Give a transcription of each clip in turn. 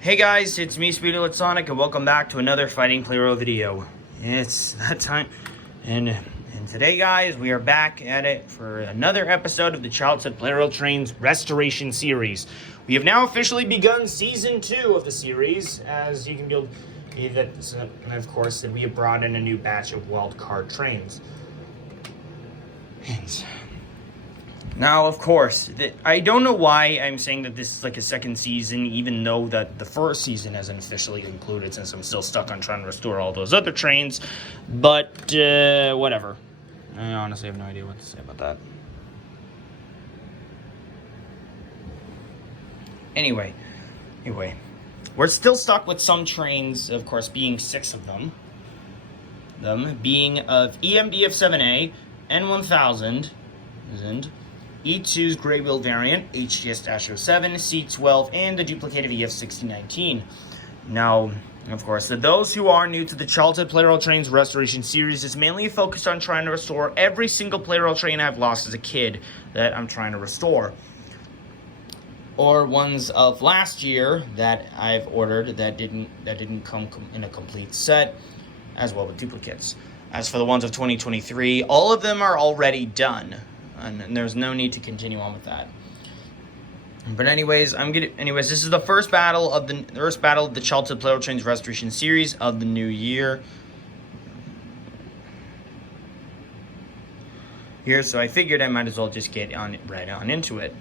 Hey guys, it's me, Speedy with Sonic, and welcome back to another Fighting Plarail video. It's that time, and today, guys, we are back at it for another episode of the Childhood Plarail Trains Restoration series. We have now officially begun Season 2 of the series, as you can build, and of course, we have brought in a new batch of wildcard trains. And now, of course, I don't know why I'm saying that this is like a second season, even though that the first season hasn't officially concluded, since I'm still stuck on trying to restore all those other trains. But, whatever. I honestly have no idea what to say about that. Anyway, we're still stuck with some trains, of course, being 6 of them. Them being of EMDF7A, N1000, E2's Grey Wheel variant, HGS-07, C12, and the duplicate of EF6019. Now, of course, for those who are new to the Childhood Plarail Trains Restoration series, it's mainly focused on trying to restore every single Plarail train I've lost as a kid that I'm trying to restore. Or ones of last year that I've ordered that didn't come in a complete set, as well with duplicates. As for the ones of 2023, all of them are already done. And there's no need to continue on with that. But anyways, this is the first battle of the Childhood Plarail Trains Restoration series of the new year. Here, so I figured I might as well just get right on into it.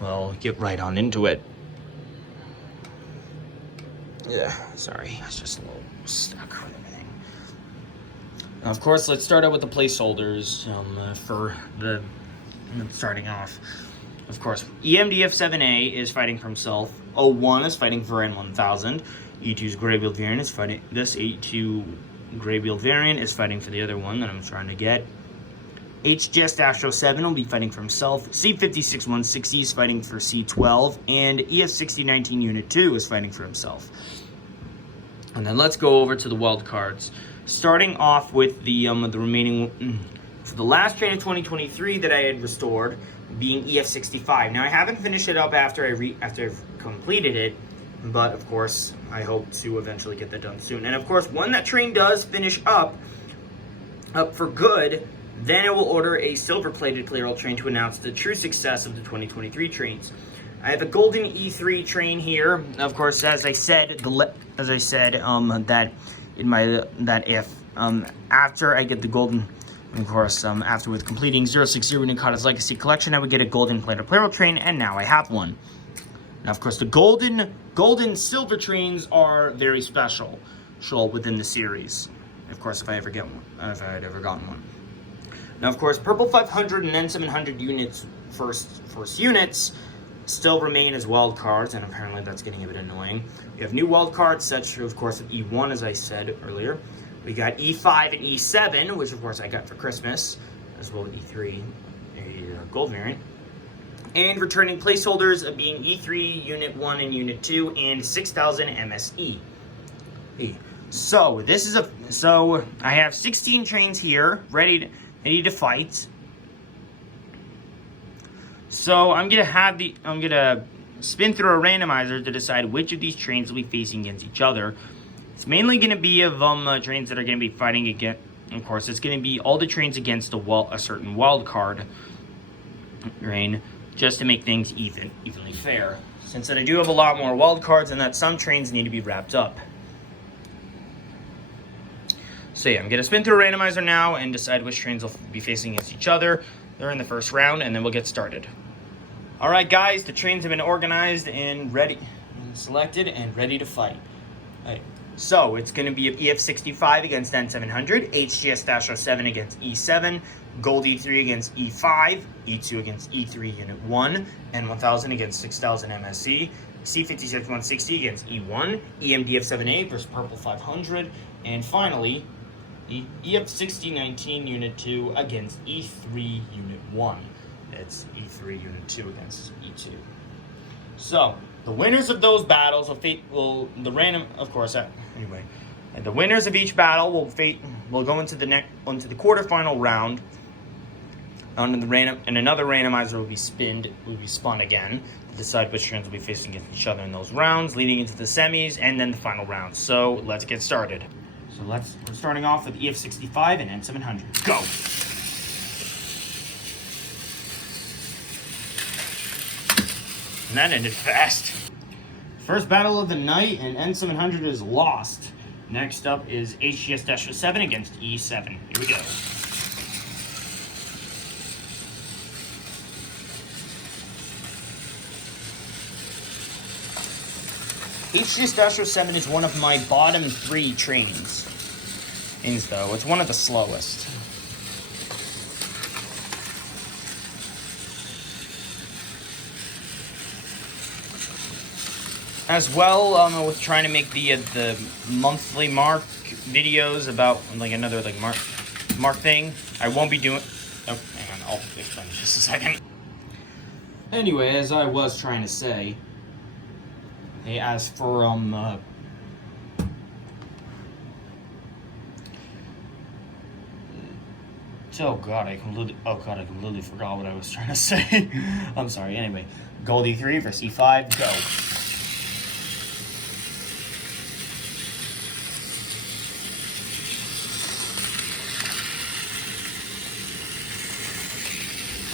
Well, get right on into it. Yeah, sorry, I was just a little stuck with everything. Now, of course, let's start out with the placeholders for the starting off. Of course, EMDF7A is fighting for himself. 01 is fighting for N1000. E2's Grey Wheel variant is fighting. This E2 Grey Wheel variant is fighting for the other one that I'm trying to get. HGS-07 will be fighting for himself. C56-160 is fighting for C12, and EF6019 Unit 2 is fighting for himself. And then let's go over to the wild cards. Starting off with the remaining, for the last train of 2023 that I had restored, being EF65. Now I haven't finished it up after I've completed it, but of course I hope to eventually get that done soon. And of course, when that train does finish up for good, then I will order a silver-plated Plarail train to announce the true success of the 2023 trains. I have a golden E3 train here. Of course, as I said, after I get the golden, of course, after with completing 060 Nakata's Legacy Collection, I would get a golden plated Plarail train, and now I have one. Now, of course, the golden silver trains are very special within the series. Of course, if I ever get one, if I had ever gotten one. Now, of course, purple 500 and N700 units, first units, still remain as wild cards, and apparently that's getting a bit annoying. We have new wild cards, such, of course, of E1, as I said earlier. We got E5 and E7, which, of course, I got for Christmas, as well as E3, a gold variant. And returning placeholders of being E3, Unit 1, and Unit 2, and 6,000 MSE. So I have 16 trains here, ready to fight. So I'm gonna spin through a randomizer to decide which of these trains will be facing against each other. It's mainly gonna be of trains that are gonna be fighting against. Of course, it's gonna be all the trains against a certain wild card train, just to make things evenly fair. Since that I do have a lot more wild cards, and that some trains need to be wrapped up. So yeah, I'm gonna spin through a randomizer now and decide which trains will be facing against each other. They're in the first round, and then we'll get started. All right, guys, the trains have been organized and ready, selected and ready to fight. All right, so it's going to be EF65 against N700, HGS-07 against E7, Gold E3 against E5, E2 against E3 Unit 1, N1000 against 6,000 MSE, C56-160 against E1, EMDF7A versus Purple 500, and finally, EF6019 Unit 2 against E3 Unit 1. It's E3 Unit 2 against E2. So, the winners of those battles will the winners of each battle will go into the quarterfinal round On the random, and another randomizer will be spun again to decide which trains will be facing against each other in those rounds, leading into the semis and then the final round. So let's get started. So we're starting off with EF65 and N700. Go! And that ended fast. First battle of the night, and N700 is lost. Next up is HGS-7 against E7. Here we go. HGS-7 is one of my bottom 3 trains, though. It's one of the slowest. As well, with trying to make the monthly mark videos about like another like mark thing, I won't be doing. Oh, hang on, I'll explain in just a second. Anyway, as I was trying to say, they asked for oh god, I completely forgot what I was trying to say. I'm sorry. Anyway, Gold E3 versus E5, go.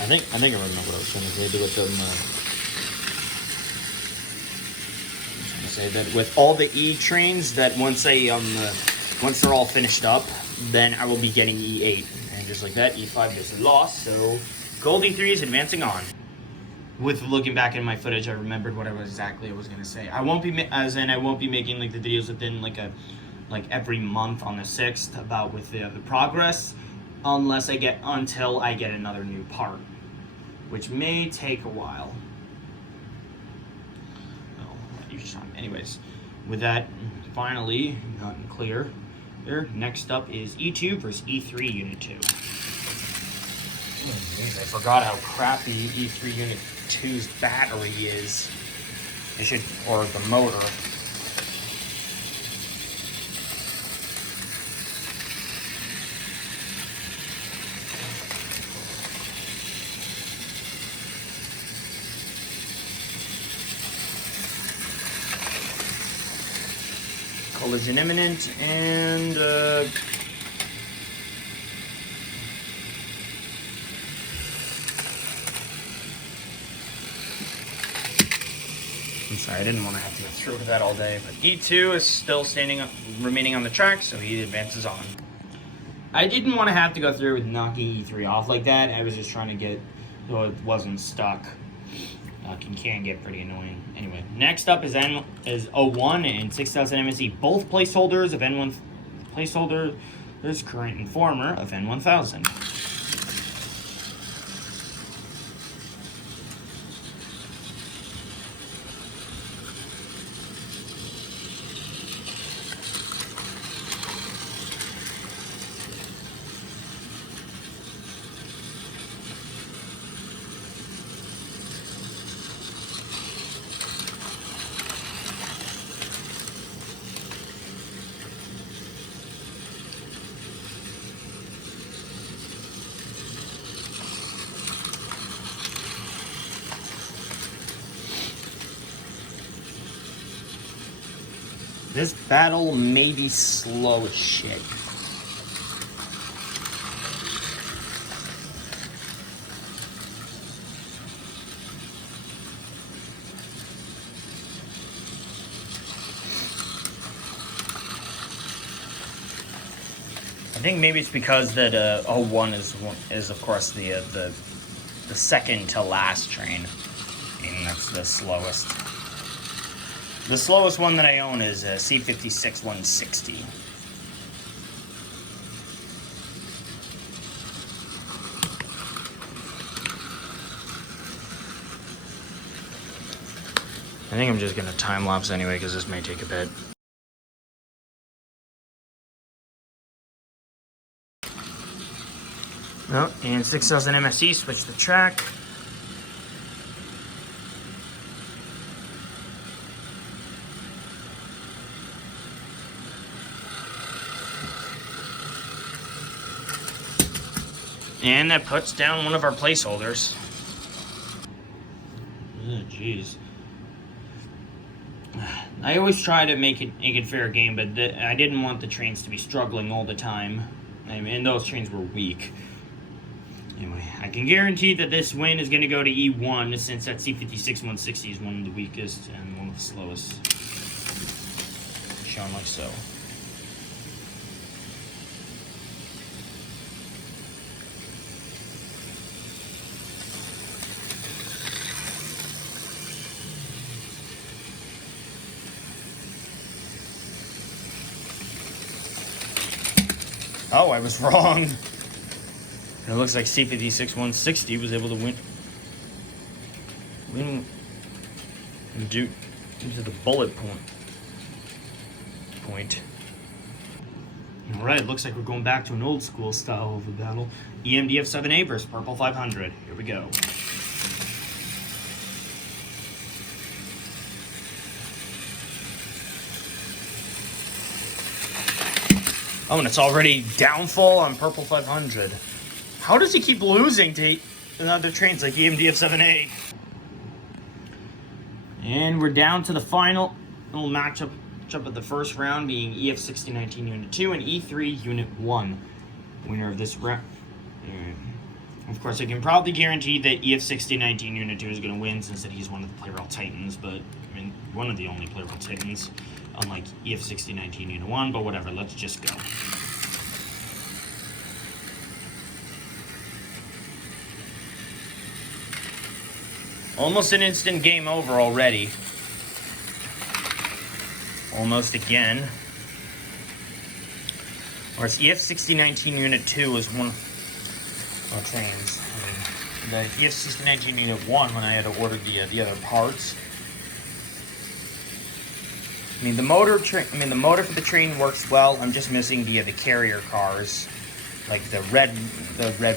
I think I remember what I was trying to say. That with all the E trains, that once they're all finished up, then I will be getting E8, and just like that, E5 is a loss. So Gold E3 is advancing on. With looking back in my footage, I remembered what I was gonna say. I won't be making like the videos within like every month on the 6th about with the progress, until I get another new part, which may take a while. Anyways, with that finally gotten clear there, next up is E2 versus E3 Unit 2. Jeez, I forgot how crappy E3 Unit 2's battery is. Or the motor. Collision imminent, and I'm sorry, I didn't want to have to go through with that all day, but E2 is still remaining on the track, so he advances on. I didn't want to have to go through with knocking E3 off like that. I was just trying to get so it wasn't stuck. Knocking can get pretty annoying. Anyway, next up is O1 and 6000 MSE, both placeholders of N1 placeholders, current informer of N1000. This battle may be slow as shit. I think maybe it's because that O1 is of course the second to last train, and that's the slowest. The slowest one that I own is a C56 160. I think I'm just going to time lapse anyway because this may take a bit. Oh, and 6000 MSE, switch the track. And that puts down one of our placeholders. Oh, jeez. I always try to make it fair game, but I didn't want the trains to be struggling all the time. And those trains were weak. Anyway, I can guarantee that this win is going to go to E1, since that C56-160 is one of the weakest and one of the slowest. Shown like so. Oh, I was wrong. It looks like C56-160 was able to win due to the bullet point. Alright, looks like we're going back to an old school style of a battle. EMDF 7A versus Purple 500. Here we go. Oh, and it's already downfall on Purple 500. How does he keep losing to other trains like EMDF 7A? And we're down to the final little matchup of the first round, being EF 6019 Unit 2 and E3 Unit 1. Winner of this round. Of course, I can probably guarantee that EF 6019 Unit 2 is going to win, since that he's one of the Plarail Titans, but I mean, one of the only Plarail Titans, unlike EF 6019 Unit 1, but whatever, let's just go. Almost an instant game over already. Almost again. Whereas EF 6019 Unit 2 is one of trains. The EF 6019 Unit 1, when I had ordered the other parts. I mean, the motor for the train works well. I'm just missing the carrier cars, like the red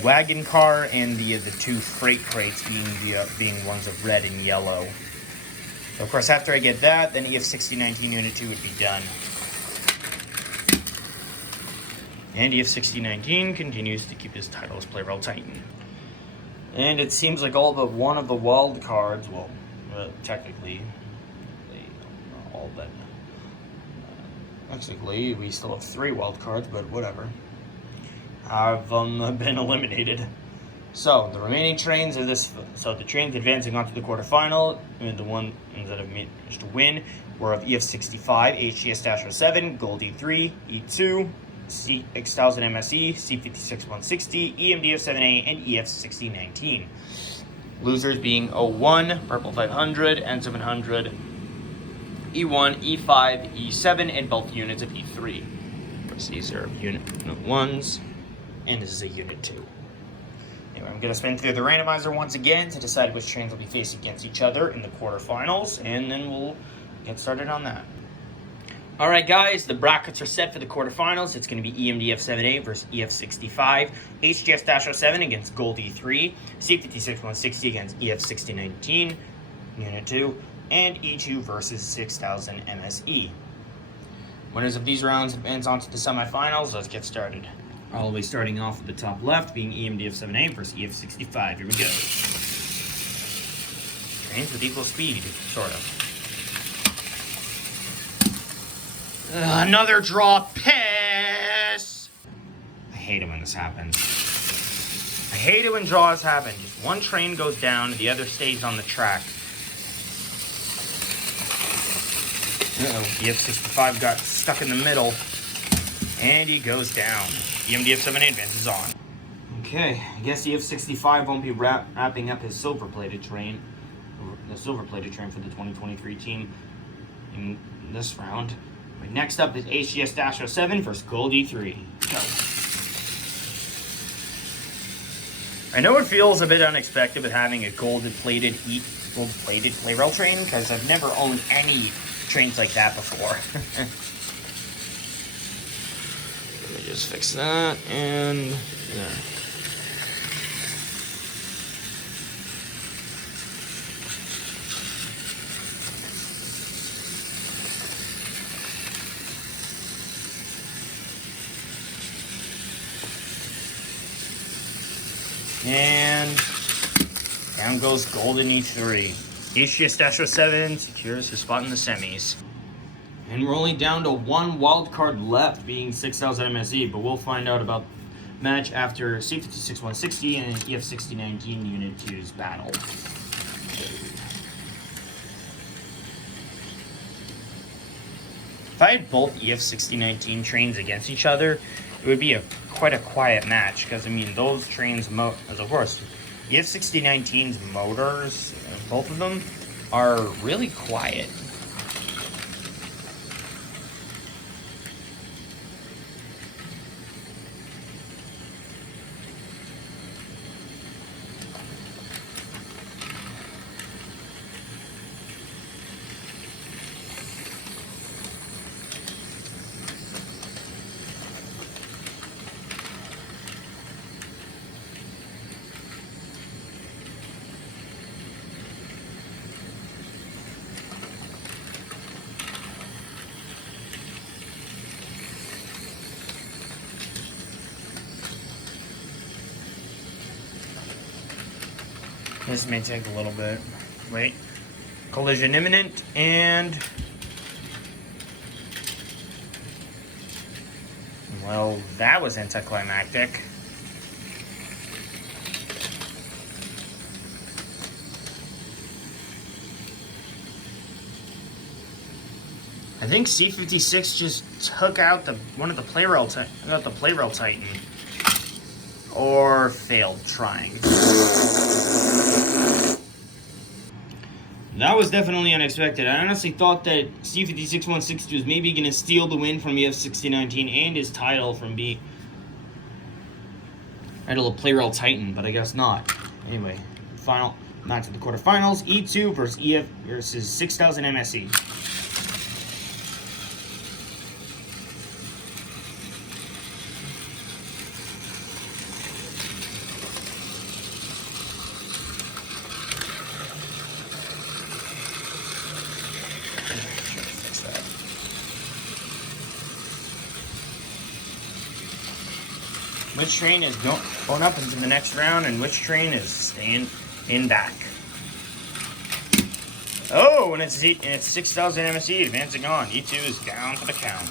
wagon car and the two freight crates being ones of red and yellow. So of course, after I get that, then EF 6019 Unit 2 would be done. And EF 6019 continues to keep his title as Plarail Titan. And it seems like all but one of the wild cards, well, technically, all but. Technically, we still have 3 wild cards, but whatever. Have been eliminated. So the remaining trains of this, the trains advancing onto the quarterfinal, and the ones that have managed to win, were of EF 65, HGS-07, Gold E3, E2, C6000 MSE, C56-160, EMDF 7A, and EF 6019. Losers being 01, Purple 500, N700, E1, E5, E7, and both units of E3. Of course, these are unit 1s, and this is a unit 2. Anyway, I'm going to spin through the randomizer once again to decide which trains will be facing against each other in the quarterfinals, and then we'll get started on that. Alright guys, the brackets are set for the quarterfinals. It's going to be EMDF 7A versus EF 65, HGS-07 against Gold E3, C56-160 against EF 6019, Unit 2, and E2 versus 6000 MSE. Winners of these rounds advance on to the semifinals. Let's get started. I'll be starting off at the top left, being EMDF 7A versus EF 65. Here we go. Trains with equal speed, sort of. Another draw piss! I hate it when this happens. I hate it when draws happen. Just one train goes down, the other stays on the track. EF 65 got stuck in the middle, and he goes down. EMDF 7A advances on. Okay, I guess EF 65 won't be wrapping up his silver-plated train, the silver-plated train for the 2023 team in this round. But next up is HGS-07 versus Gold E3. Go. I know it feels a bit unexpected with having a gold-plated Plarail train, because I've never owned any trains like that before. Let me just fix that, and yeah. And down goes Golden E3. HGS-07 secures his spot in the semis. And we're only down to one wild card left, being 6,000 MSE, but we'll find out about match after C56-160 and EF6019 Unit 2's battle. If I had both EF6019 trains against each other, it would be quite a quiet match, because I mean those trains, as of course, EF6019's motors, both of them, are really quiet. This may take a little bit. Wait. Collision imminent, and well, that was anticlimactic. I think C56 just took out one of the Plarail Titan, or failed trying. That was definitely unexpected. I honestly thought that C56-160 was maybe going to steal the win from EF6019 and his title from title of Plarail Titan, but I guess not. Anyway, final match of the quarterfinals: E2 versus EF versus 6,000 MSE. Which train is going up into the next round, and which train is staying in back? Oh, and it's 6,000 MSE advancing on. E2 is down for the count.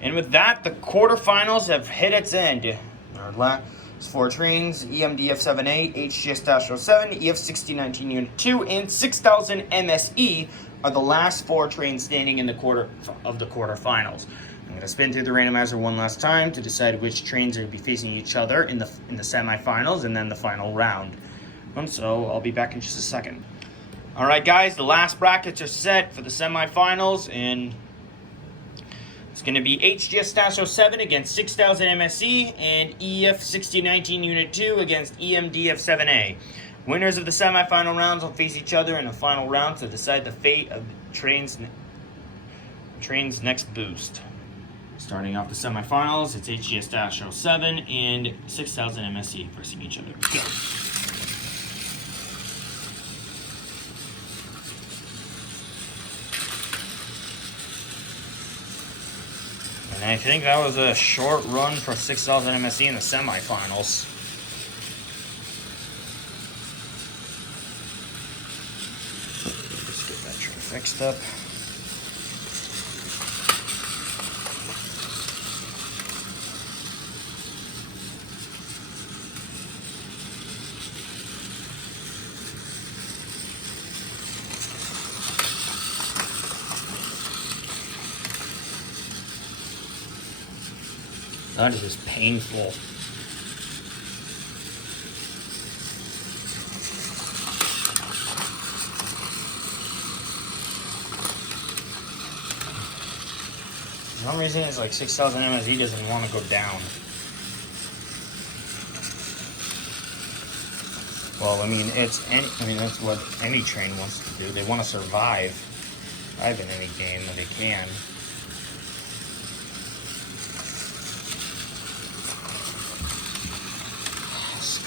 And with that, the quarterfinals have hit its end. Our last four trains: EMDF-7A, HGS-07, EF6019 Unit 2, and 6,000 MSE are the last four trains standing in the quarterfinals. I'm going to spin through the randomizer one last time to decide which trains are going to be facing each other in the semifinals and then the final round. So I'll be back in just a second. All right, guys, the last brackets are set for the semifinals, and it's going to be HGS-07 against 6,000 MSE and EF6019 Unit 2 against EMDF-7A. Winners of the semifinal rounds will face each other in the final round to decide the fate of the train's next boost. Starting off the semifinals, it's HGS-07 and 6,000 MSE facing each other. Go. And I think that was a short run for 6,000 MSE in the semifinals. Let's get that train fixed up. That is just painful. For some reason, it's like 6,000 MSE doesn't want to go down. Well, I mean, that's what any train wants to do. They want to survive in any game that they can.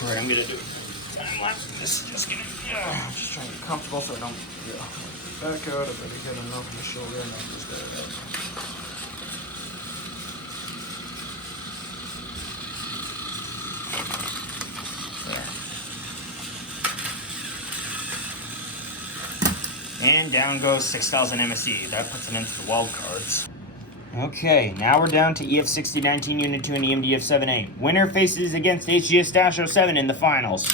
Alright, I'm gonna do time lapse. This is just gonna, just trying to get comfortable so I don't back out. I better get enough in the shoulder and then just get it out. There. And down goes 6,000 MSE. That puts an end to the wild cards. Okay, now we're down to EF6019 Unit 2 and EMDF 7A. Winner faces against HGS-07 in the finals.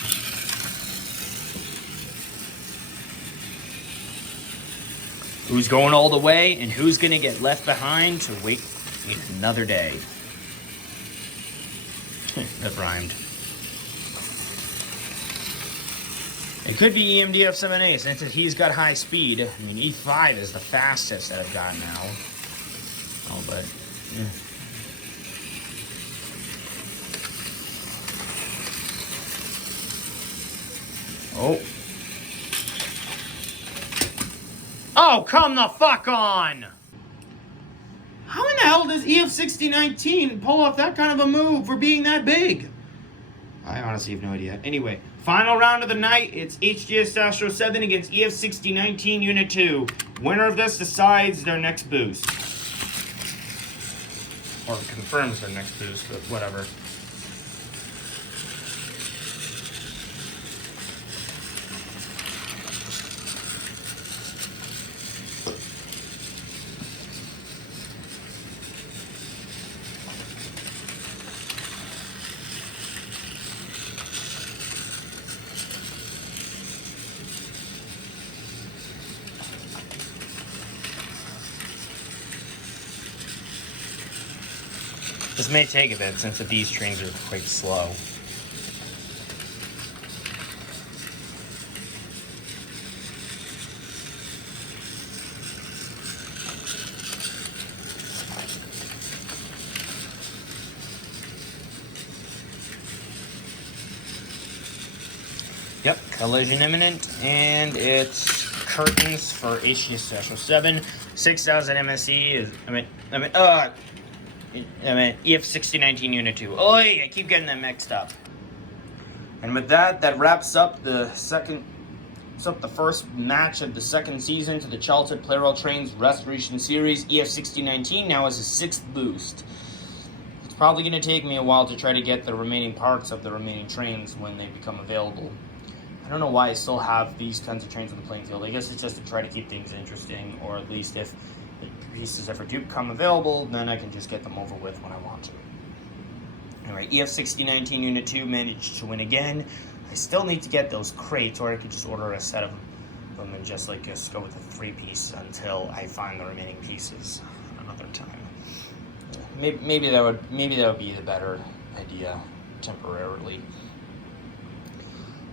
Who's going all the way and who's going to get left behind to wait another day? That rhymed. It could be EMDF 7A since he's got high speed. I mean, E5 is the fastest that I've got now. Oh, but yeah. Oh. Oh, come the fuck on! How in the hell does EF6019 pull off that kind of a move for being that big? I honestly have no idea. Anyway, final round of the night. It's HGS-07 against EF6019 Unit 2. Winner of this decides their next boost. Or confirms their next boost, but whatever. This may take a bit since these trains are quite slow. Yep, collision imminent, and it's curtains for HGS-07. 6,000 MSE is, EF6019 Unit 2. Oi, I keep getting them mixed up. And with that, that wraps up the first match of the second season to the Childhood Plarail Trains Restoration Series. EF6019 now has a 6th boost. It's probably going to take me a while to try to get the remaining parts of the remaining trains when they become available. I don't know why I still have these kinds of trains on the playing field. I guess it's just to try to keep things interesting, or at least if the pieces ever do become available, then I can just get them over with when I want to. Anyway, EF6019 Unit 2 managed to win again. I still need to get those crates, or I could just order a set of them and just go with a 3-piece until I find the remaining pieces another time. Maybe that would be the better idea temporarily.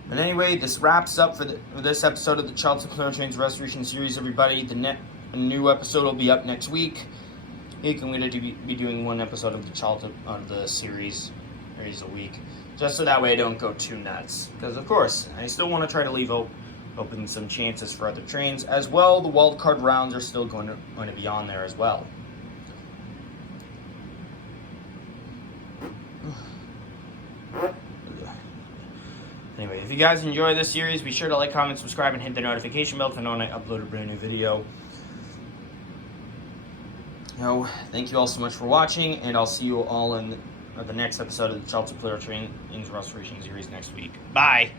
But anyway, this wraps up for this episode of the Childhood Plarail Trains Restoration Series, everybody. A new episode will be up next week. I'm going to be doing one episode of the series a week, just so that way I don't go too nuts. Because, of course, I still want to try to leave open some chances for other trains. As well, the wildcard rounds are still going to be on there as well. Anyway, if you guys enjoy this series, be sure to like, comment, subscribe, and hit the notification bell to know when I upload a brand new video. Thank you all so much for watching, and I'll see you all in the next episode of the Childhood Plarail Trains Restoration Series next week. Bye!